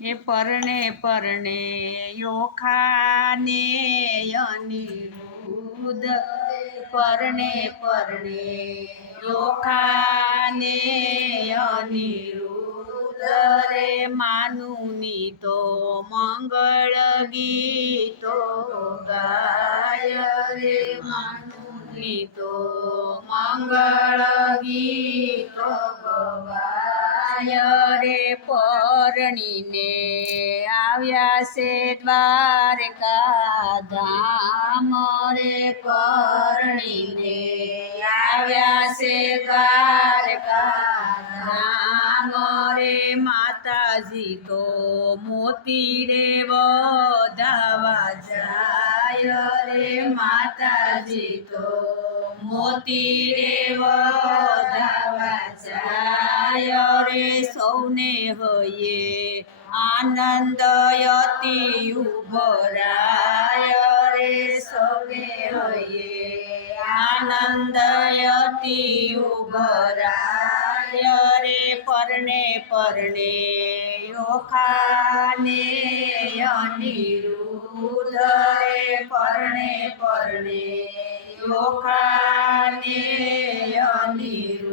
એ પરણે યોખાને અનિરુદ્ધ પરણે યોખાને અનિરુદ્ધ રે માનુની તો મંગળ ગીતો ગાય રે માનુની તો મંગળ ગીતો ગાય રે પરણીને આવ્યા છે દ્વારકા ધામ રે પરણીને આવ્યા છે દ્વારકા ધામ રે માતાજી તો મોતી રે વધાવા જાય રે માતાજી તો મોતી રે વધાવા જાય રે સૌને હૈયે આનંદ અતિ ઉભરાય રે સૌને હૈયે આનંદ અતિ ઉભરાય રે પરણે યોખાને અનિરુદ્ધ રે પરણે યોખાને અનિરુદ્ધ